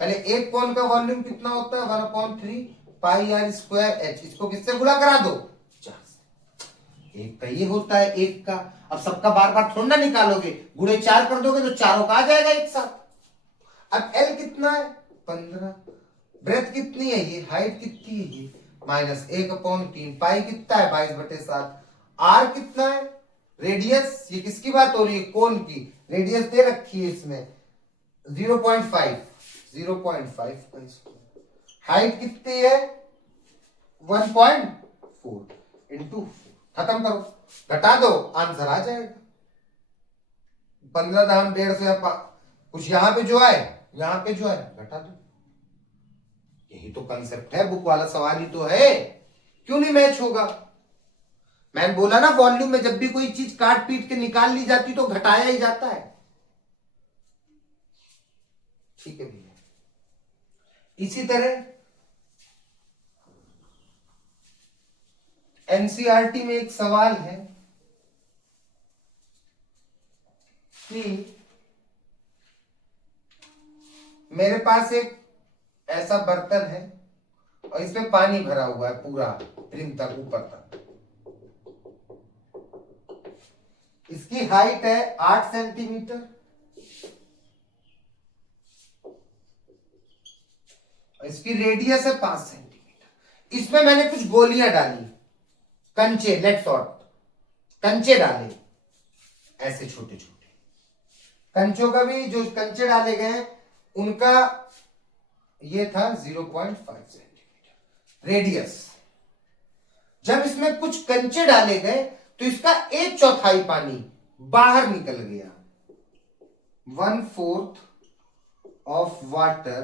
पहले एक कोण का वॉल्यूम कितना होता है? 1/3 पाई r स्क्वायर h। इसको किससे गुणा करा दो? 4 से। एक का ये होता है, एक का। अब सबका बार बार थोड़ा ना निकालोगे, गुणे 4 कर दोगे तो चारों का आ जाएगा एक साथ। अब L कितना है? 15। ब्रेथ कितनी है? ये हाइट कितनी है? ये माइनस 1/3 पाई कितना है? 22/7। r कितना है? रेडियस, ये किसकी बात हो रही है? कोण की। रेडियस दे रखी है इसमें 0.5, 0.5। हाइट कितनी है? 1.4 इंटू 4। खत्म करो, घटा दो, आंसर आ जाएगा। 15 दाम 150 कुछ यहां पे जो है, यहां पे जो है घटा दो। यही तो कंसेप्ट है, बुक वाला सवाल ही तो है। क्यों नहीं मैच होगा? मैंने बोला ना वॉल्यूम में जब भी कोई चीज काट पीट के निकाल ली जाती तो घटाया ही जाता है। ठीक है भैया। इसी तरह एनसीईआरटी में एक सवाल है कि मेरे पास एक ऐसा बर्तन है और इसमें पानी भरा हुआ है पूरा ट्रिम तक, ऊपर तक। इसकी हाइट है 8 सेंटीमीटर, इसकी रेडियस है 5 सेंटीमीटर। इसमें मैंने कुछ गोलियां डाली, कंचे, लेट शॉर्ट कंचे डाले, ऐसे छोटे छोटे कंचों का भी जो कंचे डाले गए हैं उनका ये था 0.5 सेंटीमीटर रेडियस। जब इसमें कुछ कंचे डाले गए तो इसका 1/4 पानी बाहर निकल गया। 1/4 ऑफ वाटर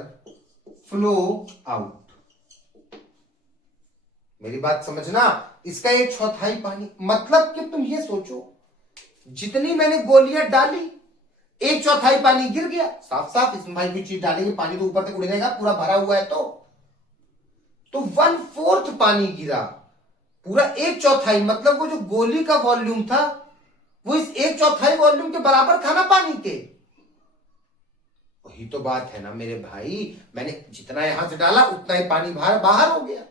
फ्लो आउट। मेरी बात समझना, इसका 1/4 पानी, मतलब कि तुम ये सोचो जितनी मैंने गोलियां डाली 1/4 पानी गिर गया। साफ साफ इसमें भाई कोई चीज डालेंगे पानी तो ऊपर तक उड़ जाएगा, पूरा भरा हुआ है तो 1/4 पानी गिरा, पूरा 1/4। मतलब वो जो गोली का वॉल्यूम था वो इस 1/4 वॉल्यूम के बराबर था ना पानी के। वही तो बात है ना मेरे भाई, मैंने जितना यहां से डाला उतना ही पानी बाहर हो गया।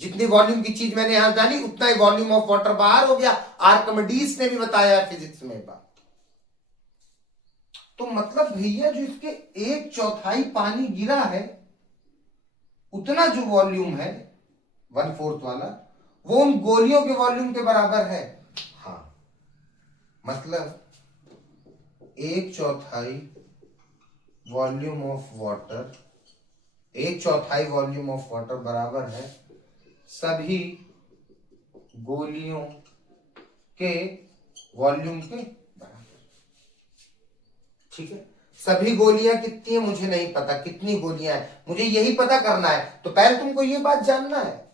जितनी वॉल्यूम की चीज मैंने यहां डाली उतना ही वॉल्यूम ऑफ वाटर बाहर हो गया। आर्किमिडीज ने भी बताया फिजिक्स में बात। तो मतलब भैया जो इसके 1/4 पानी गिरा है उतना जो वॉल्यूम है 1/4 वाला वो उन गोलियों के वॉल्यूम के बराबर है। हाँ, मतलब 1/4 वॉल्यूम ऑफ वाटर एक चौथाई वॉल्यूम ऑफ वाटर बराबर है सभी गोलियों के वॉल्यूम के बराबर। ठीक है, सभी गोलियां कितनी है मुझे नहीं पता, कितनी गोलियां हैं मुझे यही पता करना है। तो पहले तुमको ये बात जानना है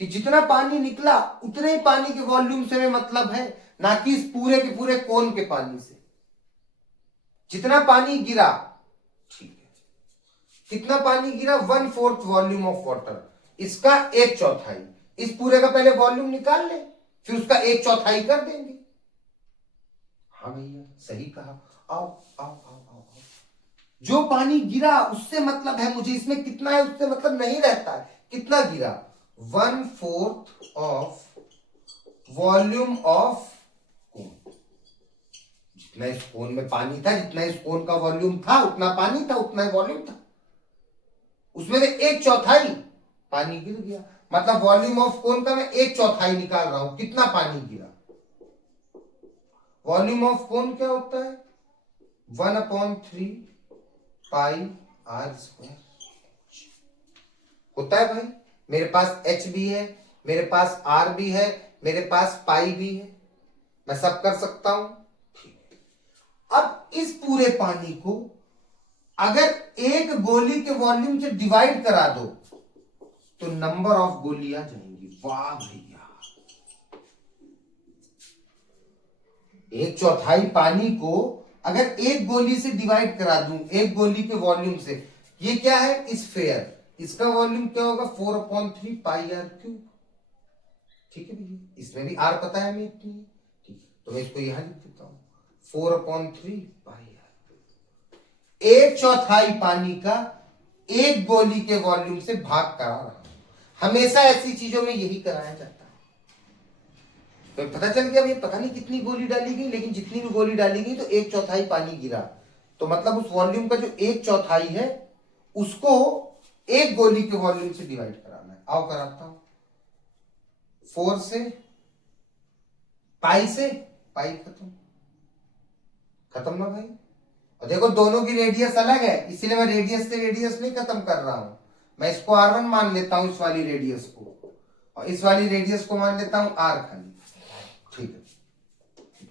कि जितना पानी निकला उतने ही पानी के वॉल्यूम से मतलब है, ना कि इस पूरे के पूरे कोन के पानी से। जितना पानी गिरा, ठीक है, कितना पानी गिरा, 1/4 वॉल्यूम ऑफ वाटर, इसका 1/4। इस पूरे का पहले वॉल्यूम निकाल ले, फिर उसका 1/4 कर देंगे। हाँ भैया सही कहा। आओ आओ आओ आओ, आओ। जो पानी गिरा उससे मतलब है मुझे, इसमें कितना है उससे मतलब नहीं रहता है। कितना गिरा, 1/4 ऑफ वॉल्यूम ऑफ कोन। जितना इस कोन में पानी था, जितना इस कोन का वॉल्यूम था उतना पानी था, उतना ही वॉल्यूम था। उसमें से 1/4 पानी गिर गया, मतलब वॉल्यूम ऑफ कोन का मैं 1/4 निकाल रहा हूं। कितना पानी गिरा, वॉल्यूम ऑफ कोन क्या होता है, 1/3 पाई आर स्क्वायर होता है भाई। मेरे पास h भी है, मेरे पास r भी है, मेरे पास पाई भी है, मैं सब कर सकता हूं। ठीक, अब इस पूरे पानी को अगर एक गोली के वॉल्यूम से डिवाइड करा दो तो नंबर ऑफ गोलियां जाएंगी। वाह भैया, 1/4 पानी को अगर एक गोली से डिवाइड करा दूं, एक गोली के वॉल्यूम से, ये क्या है स्फेयर, इसका वॉल्यूम क्या होगा 4/3 पाई आर क्यूब। ठीक है भैया, इसमें भी आर पता है हमें इतनी है। ठीक है, तो मैं इसको यहां लिख देता हूं 4/3 पाई आर। 1/4 पानी का एक गोली के वॉल्यूम से भाग करा रहा हूं। हमेशा ऐसी चीजों में यही कराया जाता है। तो पता चल गया भैया, पता नहीं कितनी गोली डाली गई, लेकिन जितनी भी गोली डाली गई तो 1/4 पानी गिरा। तो मतलब उस वॉल्यूम का जो 1/4 है उसको एक गोली के वॉल्यूम से डिवाइड कराना है। आओ कराता हूं, 4 से पाई, से पाई खत्म, खत्म ना भाई। और देखो दोनों की रेडियस अलग है, इसीलिए मैं रेडियस से रेडियस नहीं खत्म कर रहा हूं। मैं इसको r1 मान लेता हूं, इस वाली रेडियस को, और इस वाली रेडियस को मान लेता हूं r खाली। ठीक है,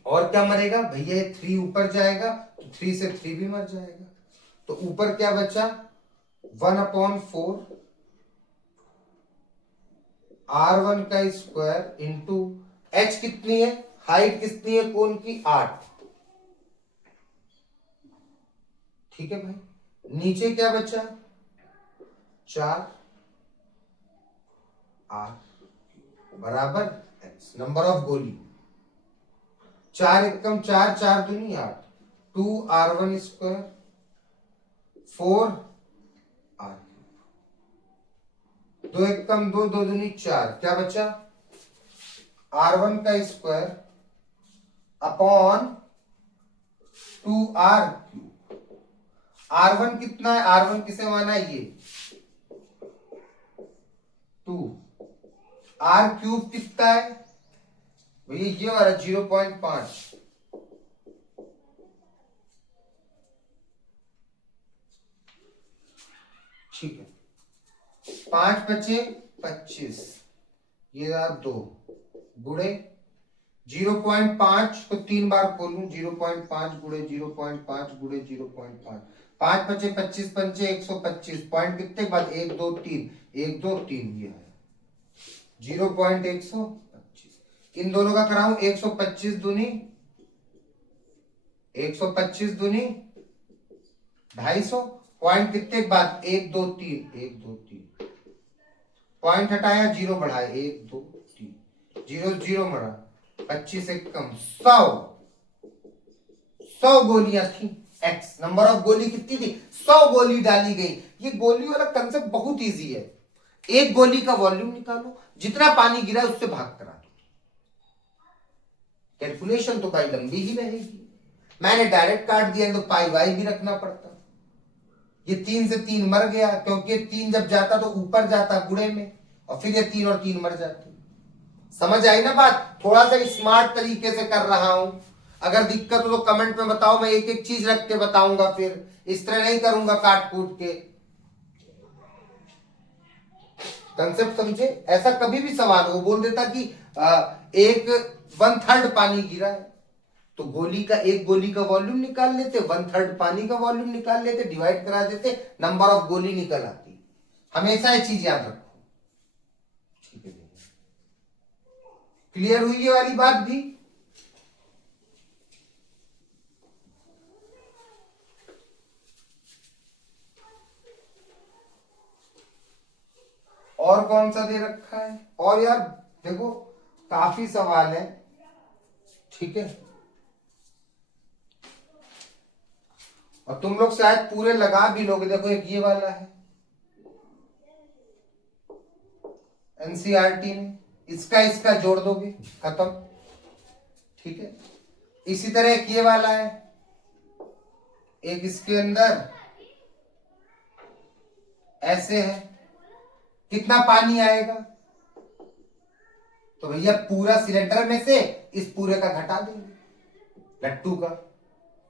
और क्या मरेगा भैया, ये 3 ऊपर जाएगा तो 3 से 3 भी मर जाएगा। तो ऊपर क्या बचा, 1/4 r1 का स्क्वायर इंटू h कितनी है, हाइट कितनी है कोन की 8। ठीक है भाई, नीचे क्या बचा 4 r बराबर x, नंबर ऑफ गोली 4 एकम 4, 4 दूनी 8, 2r1 स्क्वायर 4 r, 2 एकम 2, 2 दूनी 4, क्या बचा r1 का square upon 2r cube. r1 कितना है, r1 किसे माना है, ये 2, r क्यूब कितना है भैया, ये वाला 0.5। ठीक है, 5 बचे 25, ये 2 गुड़े 0.5 को 3 बार खोलूं, 0.5 गुड़े 0.5 गुड़े 0.5, 5 बचे 25 पंचे 125, पॉइंट कितने के बाद 1 2 3, 1 2 3, ये है 0.125। इन दोनों का कराऊं 125 दूनी 250, पॉइंट कितने के बाद 1 2 3, 1 2 3, पॉइंट हटाया 0 बढ़ाए 1 2 3, 0 0 मरा, 25 एक कम 100 गोलियां थी। x नंबर ऑफ गोली कितनी थी, 100 गोली डाली गई। ये गोली वाला कंसेप्ट बहुत इजी है। एक गोली का वॉल्यूम निकालो, जितना पानी गिरा उससे भाग करा दो। कैलकुलेशन तो भाई लंबी ही रहेगी। मैंने डायरेक्ट काट दिया तो पाई वाई भी रखना पड़ता। ये 3 से 3 मर गया, क्योंकि 3 जब जाता तो ऊपर जाता गुणे में, और फिर ये 3 और 3 मर जाते। समझ आई ना बात, थोड़ा सा स्मार्ट तरीके से कर रहा हूं। अगर दिक्कत हो तो कमेंट में बताओ, मैं एक एक चीज रख के बताऊंगा, फिर इस तरह नहीं करूंगा काट कूट के। कंसेप्ट समझे? ऐसा कभी भी सवाल हो बोल देता कि एक 1/3 पानी गिरा है, तो एक गोली का वॉल्यूम निकाल लेते, 1/3 पानी का वॉल्यूम निकाल लेते, डिवाइड करा देते, नंबर ऑफ गोली निकल आती। हमेशा ये चीज याद रखो, ठीक है? क्लियर हुई ये वाली बात भी? और कौन सा दे रखा है? और यार देखो काफी सवाल है, ठीक है? और तुम लोग शायद पूरे लगा भी लोगे। देखो एक ये वाला है एनसीईआरटी में, इसका जोड़ दोगे, खत्म, ठीक है? इसी तरह एक ये वाला है, एक इसके अंदर ऐसे है, कितना पानी आएगा? तो भैया पूरा सिलेंडर में से इस पूरे का घटा देंगे, लट्टू का।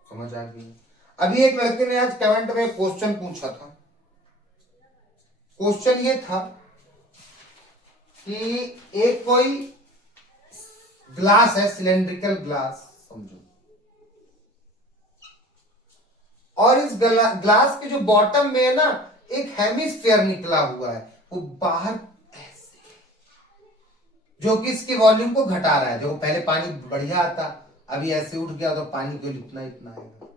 समझ आ गई? अभी एक लड़के ने आज कमेंट में क्वेश्चन पूछा था। क्वेश्चन ये था कि एक कोई ग्लास है, सिलेंड्रिकल ग्लास समझो, और इस ग्लास के जो बॉटम में है ना एक हेमिस्फीयर निकला हुआ है, वो बाहर ऐसे, जो कि इसके वॉल्यूम को घटा रहा है। देखो पहले पानी बढ़िया आता, अभी ऐसे उठ गया तो पानी केवल इतना इतना आएगा।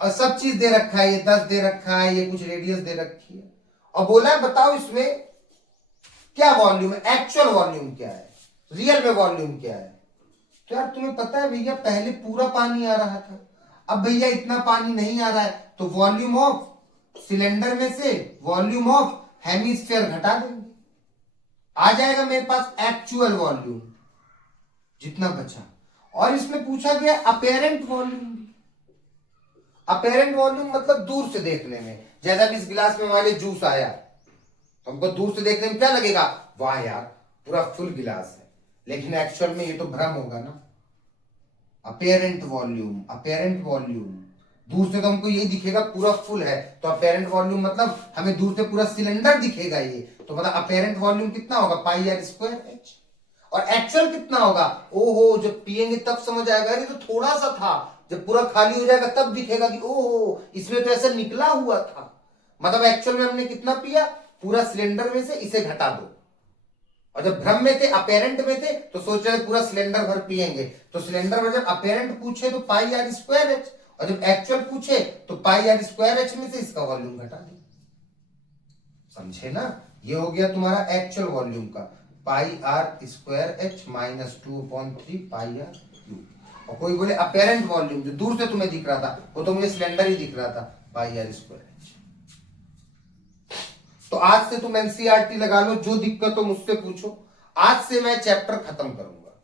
और सब चीज दे रखा है, ये 10 दे रखा है, ये कुछ रेडियस दे रखी है, और बोला है बताओ इसमें क्या वॉल्यूम है, एक्चुअल वॉल्यूम क्या है, रियल में वॉल्यूम क्या है। तो यार तुम्हें पता है भैया पहले पूरा पानी आ रहा था, अब भैया इतना पानी नहीं आ रहा है, तो वॉल्यूम ऑफ सिलेंडर में से वॉल्यूम ऑफ हेमिस्फीयर घटा देंगे, आ जाएगा मेरे पास एक्चुअल वॉल्यूम जितना बचा। और इसमें पूछा गया अपेरेंट वॉल्यूम। अपेरेंट वॉल्यूम मतलब दूर से देखने में, जैसा कि इस गिलास में हमारे जूस आया, तो हमको दूर से देखने में क्या लगेगा, वाह यार पूरा फुल गिलास है, लेकिन एक्चुअल में ये तो भ्रम होगा ना। अपेरेंट वॉल्यूम, अपेरेंट वॉल्यूम दूर से तो हमको ये दिखेगा पूरा फुल है, तो अपेरेंट वॉल्यूम मतलब हमें दूर से पूरा सिलेंडर दिखेगा ये, तो मतलब अपेरेंट वॉल्यूम कितना होगा, पाई आर स्क्वायर एच। और एक्चुअल कितना होगा, ओहो जब पिएंगे तब समझ आएगा, अरे तो थोड़ा सा था, जब पूरा खाली हो जाएगा तब दिखेगा कि ओहो इसमें तो ऐसा निकला हुआ था। मतलब एक्चुअल में हमने कितना पिया, पूरा सिलेंडर में से इसे घटा दो। और जब भ्रम में थे, अपेरेंट में थे, तो सोच रहे पूरा सिलेंडर भर पिएंगे, तो सिलेंडर में जब अपेरेंट पूछे तो पाई आर स्क्वायर एच, और जब एक्चुअल पूछे तो पाई आर स्क्वायर एच में से इसका वॉल्यूम घटा दे। समझे ना? ये हो गया तुम्हारा एक्चुअल वॉल्यूम का, pi r square h minus 2/3 pi r cube. और कोई बोले अपेरेंट वॉल्यूम, जो दूर से तुम्हें दिख रहा था वो तो मुझे सिलेंडर ही दिख रहा था, पाई आर स्क्वायर एच। तो आज से तुम एनसीईआरटी लगा लो, जो दिक्कत हो मुझसे पूछो, आज से मैं चैप्टर खत्म करूंगा।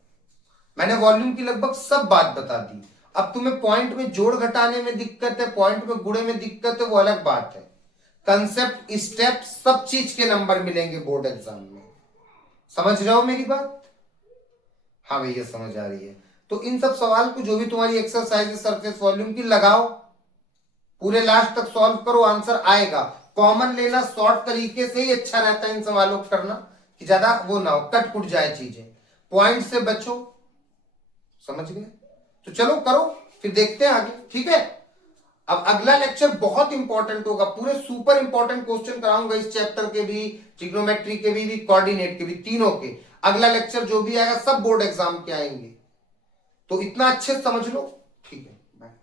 मैंने वॉल्यूम की लगभग सब बात बता दी। अब तुम्हें पॉइंट में जोड़ घटाने में दिक्कत है, पॉइंट में गुणे में दिक्कत है, वो अलग बात है। कंसेप्ट, स्टेप, सब चीज के नंबर मिलेंगे बोर्ड एग्जाम में। समझ रहे हो मेरी बात? हाँ भैया समझ आ रही है। तो इन सब सवाल को जो भी तुम्हारी एक्सरसाइज सरफेस वॉल्यूम की लगाओ, पूरे लास्ट तक सॉल्व करो, आंसर आएगा। कॉमन लेना शॉर्ट तरीके से ही अच्छा रहता है इन सवालों को करना, कि ज्यादा वो ना हो, कट कुट जाए चीजें, पॉइंट से बचो। समझ गए? तो चलो करो, फिर देखते हैं आगे, ठीक है? अब अगला लेक्चर बहुत इंपॉर्टेंट होगा, पूरे सुपर इंपॉर्टेंट क्वेश्चन कराऊंगा इस चैप्टर के भी, ट्रिग्नोमेट्री के भी कोऑर्डिनेट के भी, तीनों के। अगला लेक्चर जो भी आएगा सब बोर्ड एग्जाम के आएंगे, तो इतना अच्छे से समझ लो, ठीक है?